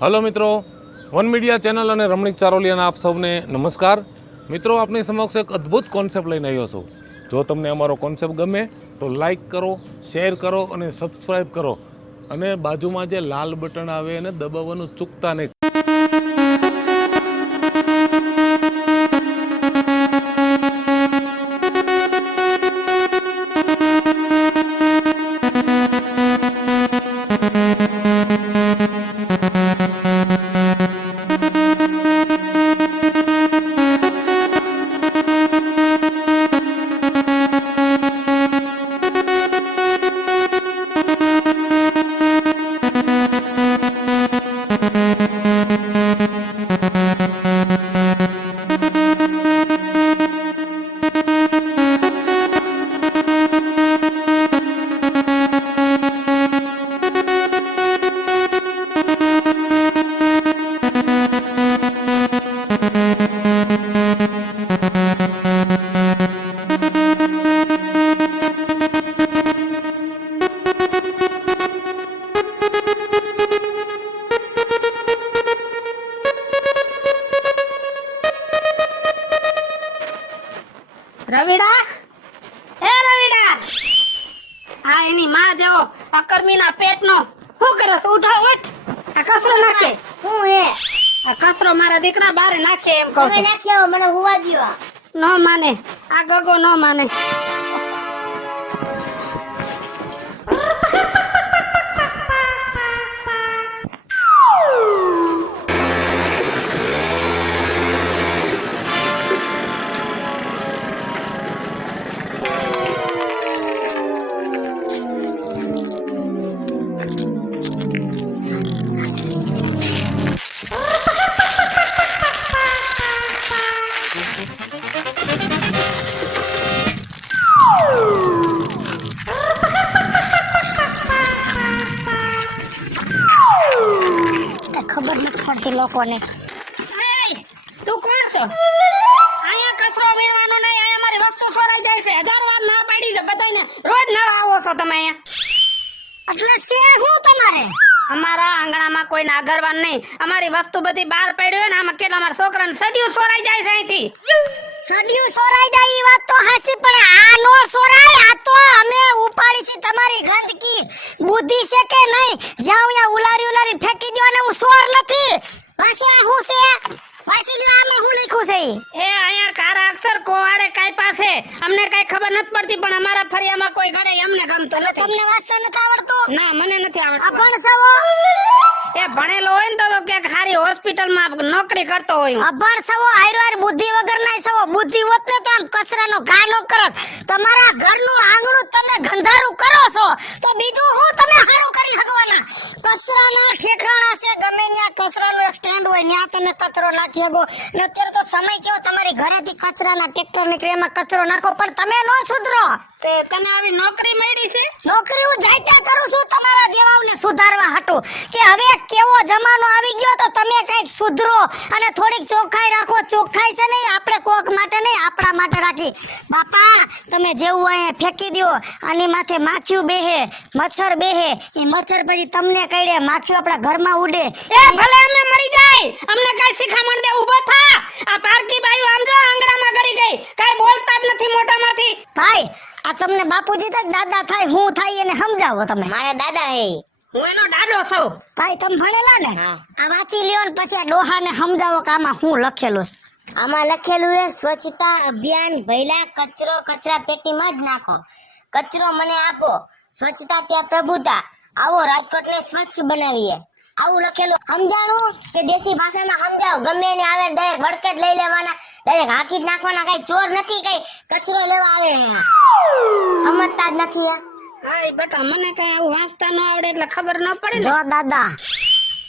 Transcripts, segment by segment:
Hello મિત્રો, one media channel અને રમણીક ચારોલિયાના આપ સૌને નમસ્કાર. મિત્રો, આપની સમક્ષ એક અદ્ભુત કોન્સેપ્ટ લઈને આવ્યો છું. જો તમને અમારો કોન્સેપ્ટ ગમે તો લાઈક કરો, શેર કરો અને સબસ્ક્રાઈબ કરો. અને બાજુમાં જે લાલ બટન આવે એને દબાવવાનું ચૂકતા નહીં. રવિડા, હે રવિડા, આ એની માં જેવો અકર્મીના પેટનો શું કરે છે? ઉઠા ઉઠ, આ કચરો નાખે. હું હે આ કચરો મારા દીકરા બારે નાખે એમ કહું તમે છું. નાખ્યો મને હુવા દ્યો. ન માને આ ગગો, ન માને. ખબર નથી પડતી લોકોને. તું કોણ છો? અહીંયા કચરો વીણવાનો નહીં, અહીંયા મારી વસ્તુ ચોરાઈ જાય છે. 1000 વાર ના પાડી છે બધાને. રોજ નવા આવો છો તમે અહીંયા. એટલે છે હું તમારે? અમારા આંગણામાં કોઈ નાગરવાન નહીં. અમારી વસ્તુ બધી બહાર પડી હોય ને, આમાં કેટલા અમારા છોકરાને સડિયું ચોરાઈ જાય છે અહીંથી. સડિયું સોરાઈ જાય ઈ વાત તો હાચી, પણ આ નો સોરાય. આ તો અમે ઉપાડી છે તમારી ગંદકી. બુદ્ધિ છે કે નહીં? જાવ યા ઉલારી ફેંકી દો ને. હું સોર નથી. પાછી આ હું છે? પાછી જો આમાં હું લખ્યું છે? એ અહીંયા કારા અક્ષર કોવાડે કાઈ પાસે અમને કાઈ ખબર નથી પડતી, પણ અમારા ફરિયામાં કોઈ ઘરે અમને ગમતો નથી. તમને વાંચતા નથી આવડતું? ના, મને નથી આવડતું. અભણ સવો? એ ભણેલો હોય ને તો ક્યાંક સારી હોસ્પિટલમાં નોકરી કરતો હોય. અભણ સવો, હાયર બુદ્ધિ વગર ના સવો. બુદ્ધિ હોત ને તો આમ કચરાનો ઘા નો કરત. તમારા ઘરનું આંગણું તમે ગંધારું કરો છો તો બીજું હું તમે હારું કરી હગવાના? કચરાના ઠેકાણા છે, ગમે ત્યાં કચરાનો એક સ્ટેન્ડ હોય ત્યાં તમે કચરો નાખી હગો. ને અત્યારે તો સમય કેવો, તમારી ઘરેથી કચરાના ટ્રેક્ટર નીકળે એમાં કચરો નાખો, પણ તમે નો સુધરો. તે તને આવી નોકરી મળી છે? નોકરી હું જાયતા કરું છું તમારા જેવાઓને સુધારવા હાટું, કે હવે કેવો જમાનો આવી ગયો તો તમે કંઈક સુધરો અને થોડીક ચોખ્ખાઈ રાખો. ચોખ્ખાઈ છે નહીં આપણે કોક માટે નહીં, આપણા માટે રાખી. બાપા, તમે જેવું હોય ફેંકી દો. આની માથે માખીયું બેહે, મચ્છર બેહે. એ મચ્છર પછી તમને કઈડે, માખીયું આપણા ઘરમાં ઉડે. એ ભલે અમે મરી જાય, અમને કઈ શિખામણ દે. ઊભો થા. આ પારકી બાયું આમ જો આંગણામાં કરી ગઈ, કાઈ બોલતા જ નથી મોટામાંથી. ભાઈ, આ તમને બાપુજી તો દાદા થાય, હું થાય એને સમજાવો તમે. મારા દાદા હે, હું એનો દાદો છું. ભાઈ, તમે ભણેલા ને? આ વાંચી લ્યો ને પછી આ ડોહાને સમજાવો કે આમાં હું લખેલું છે. આમાં લખેલું છે સ્વચ્છતા અભિયાન ભઈલા કચરો કચરા પેટીમાં જ નાખો. કચરો મને આપો, સ્વચ્છતા ત્યાં પ્રભુતા. આવો રાજકોટને સ્વચ્છ બનાવીએ. આવું લખેલું. સમજાણું કે દેશી ભાષામાં સમજાવો. ગમે એને આવે ડાયરેક્ટ વળકે જ લઈ લેવાના, ડાયરેક્ટ હાકી જ નાખવાના. કઈ ચોર નથી, કઈ કચરો લેવા આવે સમજતા જ નથી. હા બેટા, મને કઈ આવું વાંચતા ન આવડે એટલે ખબર ન પડે ને. જો દાદા,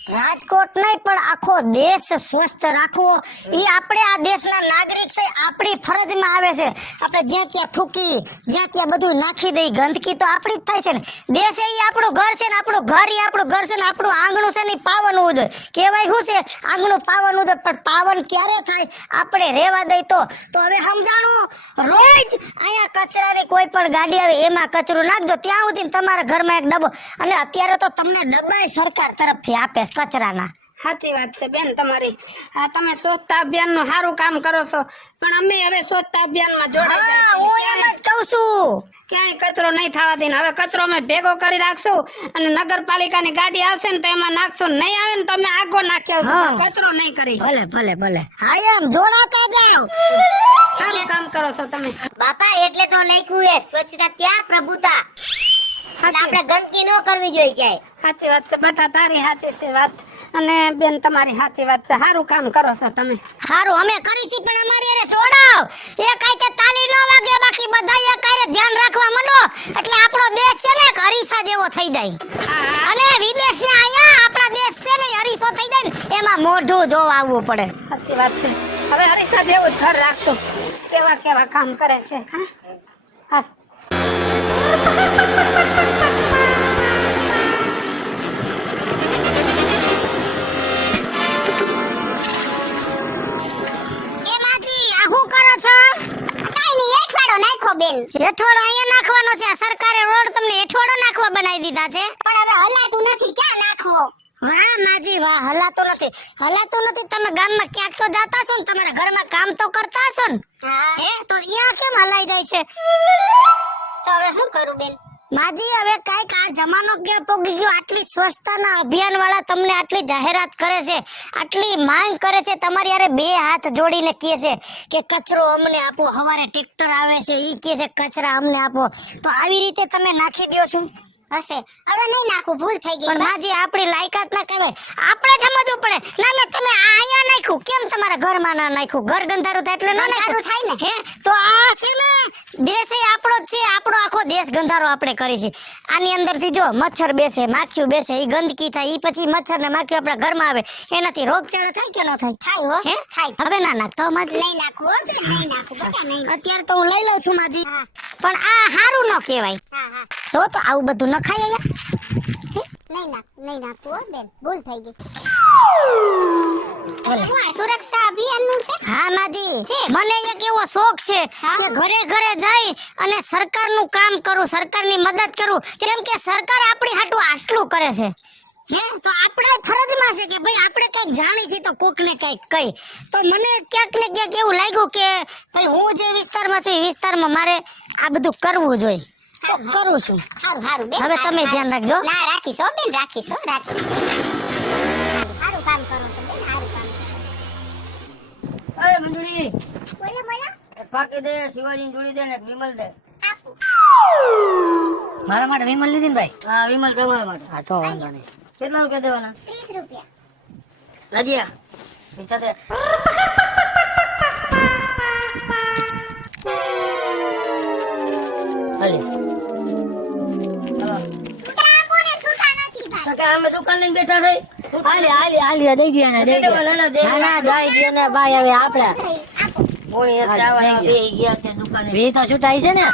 રાજકોટ નહીં પણ આખો દેશ સ્વસ્થ રાખવો એ આપણે આ દેશના નાગરિક છે, આપણી ફરજમાં આવે છે. આપણે જ્યાં ત્યાં થૂકી, જ્યાં ત્યાં બધું નાખી દઈ, ગંદકી તો આપણી જ થાય છે ને. દેશ એ આપણું ઘર છે ને, આપણું ઘર એ આપણું ઘર છે ને, આપણું આંગણું છે ને પાવન હોવું જોઈએ. કહેવાય શું છે, આંગણું પાવન હોવું જોઈએ, પણ પાવન ક્યારે થાય આપણે રેવા દઈ તો. હવે સમજાણું, રોજ અહીંયા કચરાની કોઈ પણ ગાડી આવે એમાં કચરો નાખજો, ત્યાં સુધી તમારા ઘરમાં એક ડબ્બો. અને અત્યારે તો તમને ડબ્બા સરકાર તરફથી આપે છે કચરાના. સાચી વાત છે બેન તમારી. આ તમે સ્વચ્છતા અભિયાનનું સારું કામ કરો છો, પણ અમે હવે સ્વચ્છતા અભિયાનમાં જોડાઈ હા, હું એમ જાય જ કહું છું. ક્યાંય કચરો નહીં થવા દઈને. હવે કચરો અમે ભેગો કરી રાખશું અને નગરપાલિકાની ગાડી આવશે ને તો એમાં નાખશું. નહીં આવે ને તો અમે આગો નાખી આવશું. હા. કચરો નહીં કરી. ભલે ભલે ભલે હા એમ જોડાતા જાઓ. સારું કામ કરો છો તમે. બાપા એટલે તો લખ્યું હે સ્વચ્છતા ત્યાં પ્રભુતા. એટલે આપણે ગંદકી ન કરવી જોઈએ ક્યાંય. સાચી વાત છે બેટા, તારી સાચી છે વાત, અને બેન તમારી સાચી વાત છે. સારું કામ કરો છો તમે. હારું અમે કરી છી પણ અમારી અરે જોડાવ. એક આઈતે તાલી ન વાગે, બાકી બધા એક આરે ધ્યાન રાખવા માંડો એટલે આપણો દેશ છે ને એક અરીસા જેવો થઈ જાય. અને વિદેશને આયા આપણા દેશ છે ને અરીસો થઈ જાય ને એમાં મોઢું જોવા આવવું પડે. સાચી વાત છે. હવે હરીસા જેવું જ ઘર રાખશું. કેવા કેવા કામ કરે છે. હા હા. એ માજી આ હું કરો છો? કાઈ નહીં, હેઠવાડો નાખો બેન. હેઠવાડો અહીંયા નાખવાનો છે. આ સરકારે રોડ તમને હેઠવાડો નાખવા બનાવી દીધા છે. પણ હવે હલાતું નથી, ક્યાં નાખવો? વાહ માજી વાહ, હલાતું નથી. તમે ગામમાં ક્યાંક તો જાતા છો ને, તમારા ઘરમાં કામ તો કરતા હશો ને. હા, હે તો અહીંયા કેમ હલાઈ જાય છે? તો હવે શું કરું બેન? માજી હવે કાંઈક આ જમાનો ક્યાં પોગી ગયો. આટલી સ્વચ્છતાના અભિયાન વાળા તમને આટલી જાહેરાત કરે છે, આટલી માંગ કરે છે, તમારી યારે બે હાથ જોડીને કહે છે કે કચરો અમને આપો. હવારે ટ્રેક્ટર આવે છે ઈ કહે છે કચરા અમને આપો. તો આવી રીતે તમે નાખી દો છો. હશે હવે નહીં નાખું, ભૂલ થઈ ગઈ. પણ માજી આપણી લાયકાત ના કહેવાય. આપણે જ સમજવું પડે. ના ના તમે આ અહીંયા નાખ્યું, કેમ તમારા ઘરમાં ના નાખ્યું? ઘર ગંધારું થાય એટલે ના નાખ્યું થાય ને. હે તો આ છે ને દેશ એ આપણો જ છે. આપણો આખો દેશ ગંધારો આપણે કરી છે. આની અંદરથી જો મચ્છર બેસે, માખીઓ બેસે, ઈ ગંદકી થાય, ઈ પછી મચ્છર ને માખીઓ આપણા ઘરમાં આવે, એનાથી રોગચાળો થાય કે ન થાય? થાય હો, હે થાય. હવે ના નાખતા હો માજી. નહીં નાખું હો બેન, નહીં નાખું બેટા, નહીં. અત્યારે તો હું લઈ લઉં છું માજી. હા. પણ આ હારું ન કહેવાય. હા હા, જો તો આવું બધું ન ખાય અહીંયા. નહીં નાખું હો બેન, ભૂલ થઈ ગઈ. ભલે. હું આ સુરક્ષા અભિયાનનું છે. હા માજી, મને એક એવો શોખ છે હા? કે ઘરે ઘરે જઈ અને સરકારનું કામ કરું, સરકારની મદદ કરું. કેમ કે સરકાર આપણી હાટું આટલું કરે છે. હે તો આપણા ફરજમાં છે કે ભાઈ આપણે કંઈક જાણી છીએ તો કોકને કંઈક કહી. તો મને ક્યાંક ને ક્યાંક એવું લાગ્યું કે ભાઈ હું જે વિસ્તારમાં છું એ વિસ્તારમાં મારે આ બધું કરવું જોઈએ. તો કરું છું. હારું હારું બેન, હવે હારું, તમે હારું. ધ્યાન રાખજો. ના રાખીશ હો બેન, રાખીશ હો, રાખીશ. હારું કામ કરો છો બેન, હારું કામ. અરે મંજુરી, બોલો બોલો. એક ફાકી દે, શિવાજીની જોડી દે ને એક વિમલ દે. આપું. મારા માટે વિમલ લીધી ને ભાઈ? હા, વિમલ તમારા માટે. હા તો વાંધો નહીં. કેટલા રૂપિયા દેવાના? 30 રૂપિયા. રાજીયા, પૈસા દે. હાલે. છૂટા આપો ને, છૂટા નથી ભાઈ. તો કે અમે દુકાન લઈને બેઠા થઈ. દઈ ગયા ને દઈ ગયા. ના ના દઈ ગયા ને ભાઈ હવે આપણે આપો. પોણી નથી આવવાના, બેહી ગયા છે દુકાને. વી તો છૂટાઈ છે ને.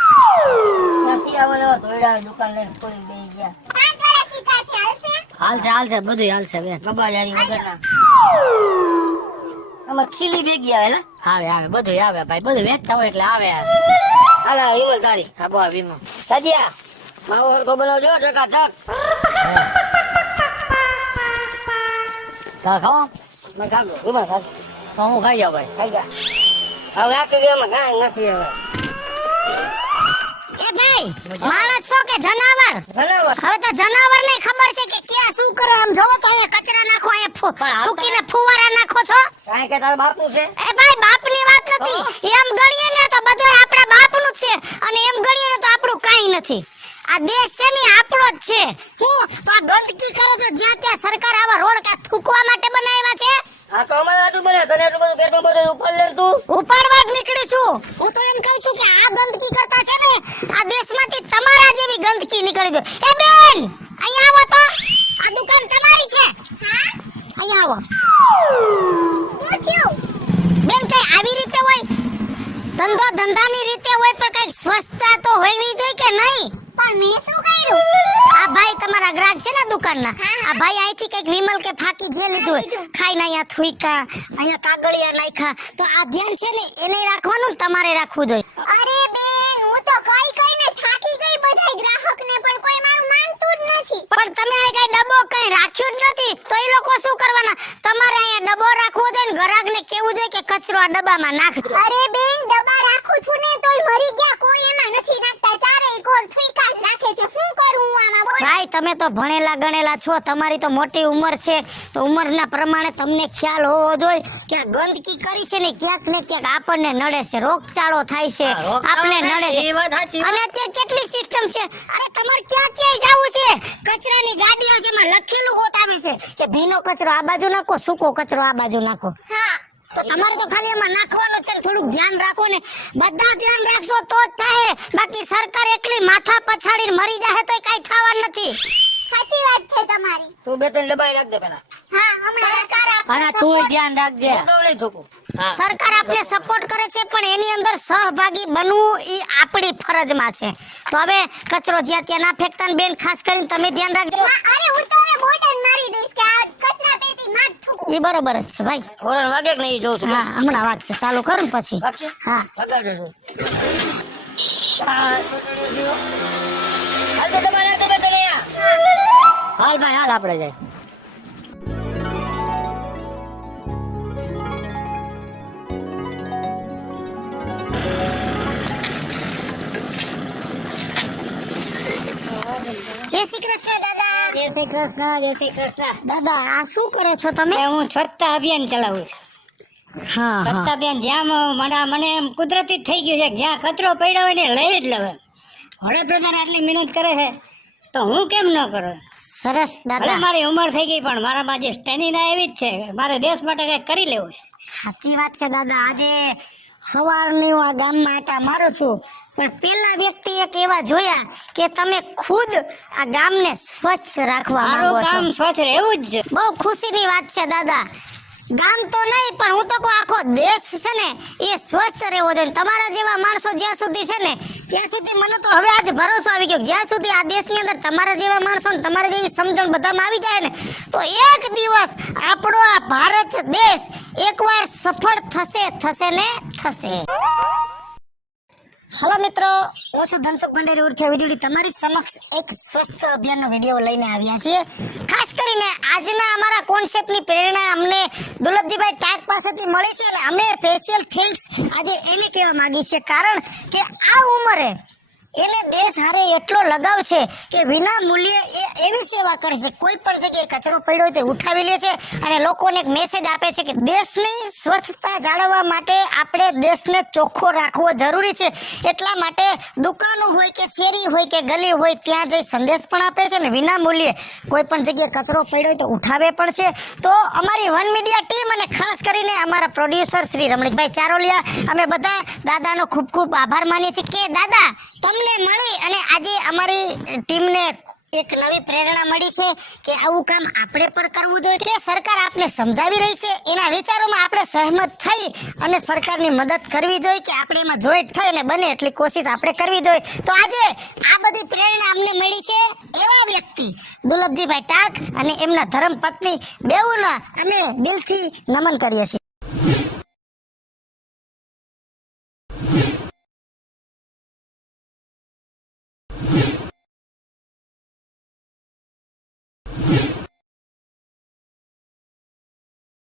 નથી આવવાના, ધોઈડા દુકાન લઈને ખોલી બેહી ગયા. 5 વાળા સીધા છે, હાલશે? હાલશે બધું હાલશે બેન. ગબાજારી વગરના. આમાં ખીલી ભેગી આવે લા. આવે બધું આવે ભાઈ, બધું વેચતા હોય એટલે આવે. હાલા વિમલ તારી. હા બો વીમો. રાજીયા, માવો હરખો બનાવજો ચકાચક. તો ખાઓ મેં ખાધું, વિમલ ખાધું. તો હું ખાઈ જાઉં ભાઈ. ખાઈ ગયા. હવે આખી ગેમાં કાંઈ નથી હવે. એ ભાઈ માણસ છો કે જનાવર? બનાવો. હવે તો જનાવરને ખબર છે કે ક્યાં શું કરે. આમ જોવો તો અહીંયા કચરા નાખો, અહીંયા પણ આ તો- થૂકીને ફુવારા નાખો છો. કાંઈ કે તારા બાપનું છે? એ ભાઈ બાપની વાત નથી. એમ ગણીએ ને તો બધું આપણા બાપનું જ છે, અને એમ ગણીએ ને તો આપણું કાંઈ નથી. આ દેશ છે ને આપણો જ છે. હું તો આ ગંદકી કરો છો, જ્યાં ત્યાં સરકાર આવા રોડ કા થૂકવા માટે બનાવ્યા છે. આ તો અમારે આટલું બને, તને એટલું બધું પેટમાં બધું ઉપર લે તું. ઉપાડવા જ નીકળી છું. હું તો એમ કહું છું કે આ ગંદકી કરતા છે ને આ દેશમાંથી તમારા જેવી ગંદકી નીકળી જાય. એ બેન અહીંયા આવો તો, આ દુકાન તમારી છે. અહીંયા આવો. શું થયું? બેન કઈ આવી રીતે હોય? ધંધો ધંધાની રીતે હોય, પણ કઈ સ્વચ્છતા તો હોવી જોઈએ કે નહીં? પણ મેં શું કર્યું? આ ભાઈ તમારા ગ્રાહક છે ને દુકાનના, આ ભાઈ અહીંથી કઈક વિમલ કે ફાકી જે લીધું હોય ખાઈને અહીંયા થૂઈકા, અહીંયા કાગળિયા નાખ્યા, તો આ ધ્યાન છે ને એને રાખવાનું ને તમારે રાખવું જોઈએ. અરે બેન, હું તો કઈને થાકી ગઈ બધાય ગ્રાહકને, પણ કોઈ મારું માનતું જ નથી. પણ તમે આ કઈ ડબ્બો કઈ રાખ્યો જ નથી, તો એ લોકો શું કરવાના? આવા ડબ્બામાં નાખજો. અરે બેન ડબ્બા રાખું છું ને તોય મરી ગયા કોઈ એમાં નથી નાખતા ચારેય કોર થૂકા જ નાખે છે શું કરું હું આમાં બોલ ભાઈ તમે તો ભણેલા ગણેલા છો, તમારી તો મોટી ઉંમર છે, તો ઉંમરના પ્રમાણે તમને ખ્યાલ હોવો જોઈએ કે આ ગંદકી કરી છે ને ક્યાંક ને ક્યાંક આપણને નડે છે, રોગચાળો થાય છે, આપણે નડે છે. એ વાત સાચી. અને અત્યારે કેટલી સિસ્ટમ છે, અરે તમારે ક્યાં ક્યાંય જવું છે, કચરાની ગાડી આવે છે, એમાં લખેલું બતાવે છે કે ભીનો કચરો આ બાજુ નાખો, સૂકો કચરો આ બાજુ નાખો. હા તો તમારે તો ખાલી એમાં નાખવાનું છે, થોડુંક ધ્યાન રાખો ને, બધા ધ્યાન રાખશો તો જ થાય, બાકી સરકાર એકલી માથા પછાડીને મરી જાય તો કઈ થવાનું નથી. સાચી વાત છે તમારી તું બે ત્રણ ડબ્બા રાખ દે પેલા. હા હમણાં સરકાર અને તું ધ્યાન રાખજે. હું તો નહીં ઠોકું. હા. સરકાર આપને સપોર્ટ કરે છે પણ એની અંદર સહભાગી બનવું એ આપણી ફરજમાં છે. તો હવે કચરો જ્યાં ત્યાં ના ફેંકતા ને બેન, ખાસ કરીને તમે ધ્યાન રાખજો. અરે હું તો હવે બોટલ મારી દઈશ કે આ કચરા પેટીમાં જ થૂકું એ બરોબર જ છે ભાઈ. હોરન વાગે કે નહીં જોઉં છું. હા હમણાં વાગશે, ચાલુ કરું ને પછી. વાગશે? હા વગાડજો છું. હાલ તો ડબ્બા રાખ દે બે ત્રણ અહીંયા. હાલ ભાઈ હાલ આપણે જાય. જય શ્રી કૃષ્ણ દાદા. જય શ્રી કૃષ્ણ, જય શ્રી કૃષ્ણ. દાદા આ શું કરો છો તમે? હું સ્વચ્છતા અભિયાન ચલાવું છું. હા હા સ્વચ્છતા અભિયાન જ્યાં મને એમ કુદરતી જ થઈ ગયું છે કે જ્યાં કચરો પડ્યો હોય ને લઈ જ લેવાય. વડાપ્રધાન આટલી મહેનત કરે છે તો હું કેમ ન કરું? સરસ ભલે દાદા. મારી ઉંમર થઈ ગઈ પણ મારામાં જે સ્ટેમિના એવી જ છે, મારે દેશ માટે કંઈક કરી લેવું છે. સાચી વાત છે દાદા. આજે સવારની હું આ ગામમાં આટા મારું છું, પણ પેલા વ્યક્તિ એક એવા જોયા કે તમે ખુદ આ ગામને સ્વચ્છ રાખવા મારું માંગો કામ છો. સ્વચ્છ રહેવું જ છે. બહુ ખુશીની વાત છે દાદા. ગામ તો નહીં પણ હું તો કહું આખો દેશ છે ને એ સ્વસ્થ રહેવો જોઈએ. તમારા જેવા માણસો જ્યાં સુધી છે ને ત્યાં સુધી મને તો હવે આજ ભરોસો આવી ગયો, જ્યાં સુધી આ દેશની અંદર તમારા જેવા માણસો ને તમારા જેવી સમજણ બધામાં આવી જાય ને તો એક દિવસ આપણો આ ભારત દેશ એકવાર સફળ થશે ને થશે. હેલો મિત્રો, હું છું ધનસુખ ભંડારી ઉર્ફે વીજળી, તમારી સમક્ષ એક સ્વસ્થ અભિયાનનો વિડીયો લઈને આવ્યા છીએ. ખાસ કરીને આજના અમારા કોન્સેપ્ટની પ્રેરણા અમને દુર્લભજીભાઈ ટાક પાસેથી મળી છે અને અમે સ્પેશિયલ થેન્ક્સ આજે એને કહેવા માંગી છે, કારણ કે આ ઉંમરે એને દેશ હારે એટલો લગાવ છે કે વિના મૂલ્યે એ એવી સેવા કરે છે. કોઈ પણ જગ્યાએ કચરો પડ્યો હોય તે ઉઠાવી લે છે અને લોકોને એક મેસેજ આપે છે કે દેશની સ્વચ્છતા જાળવવા માટે આપણે દેશને ચોખ્ખો રાખવો જરૂરી છે. એટલા માટે દુકાનો હોય કે શેરી હોય કે ગલી હોય ત્યાં જઈ સંદેશ પણ આપે છે અને વિના મૂલ્યે કોઈ પણ જગ્યાએ કચરો પડ્યો હોય તો ઉઠાવે પણ છે. તો અમારી વન મીડિયા ટીમ અને ખાસ કરીને અમારા પ્રોડ્યુસર શ્રી રમણીકભાઈ ચારોલિયા, અમે બધા દાદાનો ખૂબ ખૂબ આભાર માનીએ છીએ કે દાદા તમને મળી અને આજે અમારી ટીમને એક નવી પ્રેરણા મળી છે કે આવું કામ આપણે પણ કરવું જોઈએ. કે સરકાર આપને સમજાવી રહી છે એના વિચારોમાં આપણે સહમત થઈ અને સરકારની મદદ કરવી જોઈએ કે આપણે એમાં જોઈન્ટ થઈ અને બને એટલી કોશિશ આપણે કરવી જોઈએ. તો આજે આ બધી પ્રેરણા અમને મળી છે એવા વ્યક્તિ દુર્લભજીભાઈ ટાક અને એમના ધર્મપત્ની બેઉના અમે દિલથી નમન કરીએ છીએ.